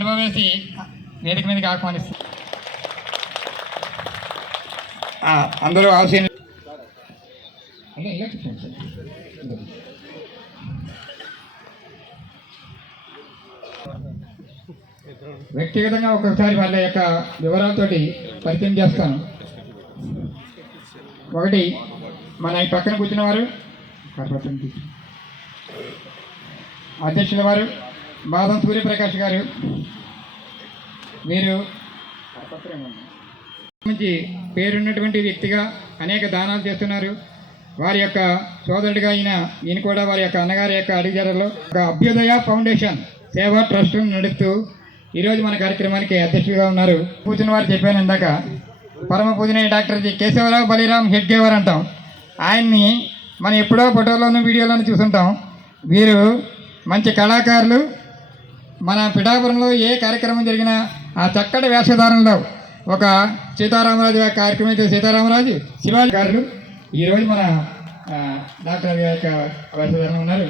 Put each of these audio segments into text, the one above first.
కండువా వేసి వేదిక మీదకి ఆహ్వానిస్తారు అందరూ ఆశీన్. వ్యక్తిగతంగా ఒక్కొక్కసారి వాళ్ళ యొక్క వివరాలతోటి పరిచయం చేస్తాను ఒకటి మన ఈ పక్కన కూర్చున్న వారు అధ్యక్షుల వారు బాదం సూర్యప్రకాష్ గారు మీరు మంచి పేరున్నటువంటి వ్యక్తిగా అనేక దానాలు చేస్తున్నారు. వారి యొక్క సోదరుడిగా అయిన ఈయన కూడా వారి యొక్క అన్నగారి యొక్క అడిగారలో ఒక అభ్యుదయ ఫౌండేషన్ సేవా ట్రస్ట్ను నడుపుతూ ఈరోజు మన కార్యక్రమానికి అధ్యక్షులుగా ఉన్నారు. పూజన వారు చెప్పాను ఇందాక. పరమ పూజనీయ డాక్టర్ జి. కేశవరావు బలిరామ్ హెడ్గేవర్ అంటాం. ఆయన్ని మనం ఎప్పుడో ఫోటోలోనూ వీడియోలోనూ చూసుంటాం. వీరు మంచి కళాకారులు. మన పిఠాపురంలో ఏ కార్యక్రమం జరిగినా ఆ చక్కటి వేషధారణలో ఒక సీతారామరాజు యొక్క కార్యక్రమం అయితే సీతారామరాజు శివాజీ గారు ఈరోజు మన డాక్టర్ గారి యొక్క వేషధారణ ఉన్నారు.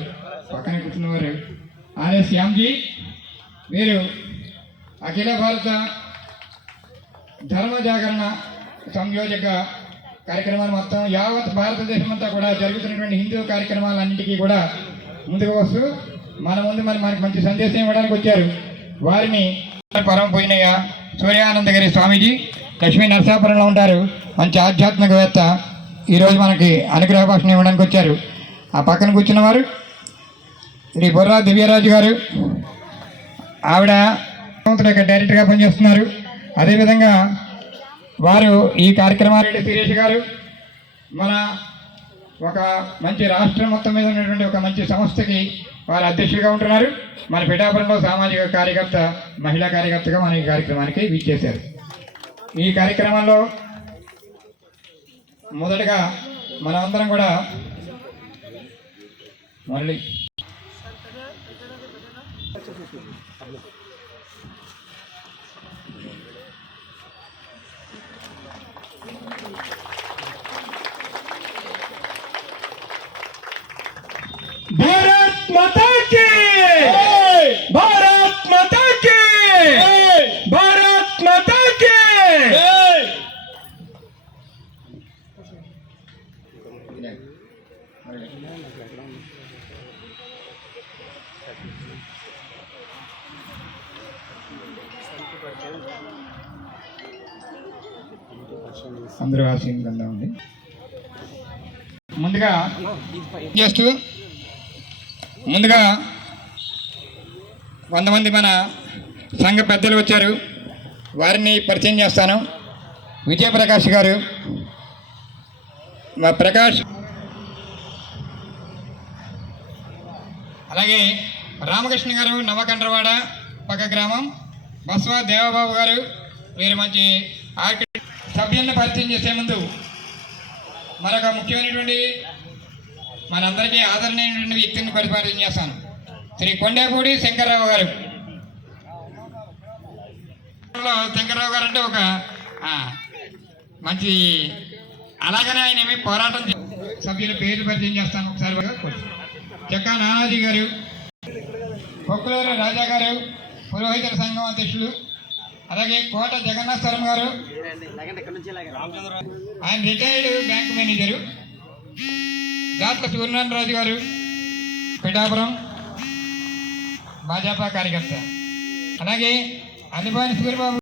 పక్కన కూర్చున్నవారు. ఆనే శ్యామ్జీ వీరు అఖిల భారత ధర్మ జాగరణ సంయోజక కార్యక్రమాలు మొత్తం యావత్ భారతదేశం అంతా కూడా జరుగుతున్నటువంటి హిందూ కార్యక్రమాలన్నింటికీ కూడా ముందుకు వస్తూ మన ముందు మరి మనకి మంచి సందేశం ఇవ్వడానికి వచ్చారు. వారిని పరమ పోయినయ్య సూర్యానందగిరి స్వామీజీ లక్ష్మీ నరసాపురంలో ఉంటారు. మంచి ఆధ్యాత్మికవేత్త. ఈరోజు మనకి అనుగ్రహ భాషణ ఇవ్వడానికి వచ్చారు. ఆ పక్కన కూర్చున్న వారు శ్రీ బుర్రా దివ్యరాజు గారు. ఆవిడ సంస్థల యొక్క డైరెక్టర్గా పనిచేస్తున్నారు. అదేవిధంగా వారు ఈ కార్యక్రమారెడ్డి సురేష్ గారు మన ఒక మంచి రాష్ట్రం మొత్తం మీద ఉన్నటువంటి ఒక మంచి సంస్థకి వాళ్ళ అధ్యక్షులుగా ఉంటున్నారు మన పిఠాపురంలో సామాజిక కార్యకర్త మహిళా కార్యకర్తగా మన ఈ కార్యక్రమానికి విచ్చేశారు ఈ కార్యక్రమంలో మొదటగా మనమందరం కూడా మళ్ళీ Boom! माता की भारत माता की भारत माता की అందరూ ఆశీర్వాదంగా ఉంది ముందుగా చేస్తూ ముందుగా వంద మంది మన సంఘ పెద్దలు వచ్చారు. వారిని పరిచయం చేస్తాను. విజయప్రకాష్ గారు. మా ప్రకాష్ అలాగే రామకృష్ణ గారు నవకండ్రవాడ పక్క గ్రామం బస్వ దేవబాబు గారు వీరు మంచి ఆర్కిటెక్ట్ సభ్యులను పరిచయం చేసే ముందు మరొక ముఖ్యమైనటువంటి మనందరికీ ఆదరణీయమైనటువంటి వ్యక్తిని పరిపాలన చేస్తాను. శ్రీ కొండేపూడి శంకర్రావు గారు. శంకర్రావు గారు అంటే ఒక మంచి అలాగనే ఆయన ఏమి పోరాటం సభ్యుల పేర్లు పరిచయం చేస్తాను ఒకసారి చెక్కా నానాజీ గారు పొక్కులూరు రాజా గారు పురోహితుల సంఘం అధ్యక్షులు అలాగే కోట జగన్నాథరం గారు. ఆయన రిటైర్డ్ బ్యాంక్ మేనేజరు. దాంట్లో సూర్యనారాయణ రాజు గారు పిఠాపురం భాజపా కార్యకర్త. అలాగే అనిపాని సూర్యబాబు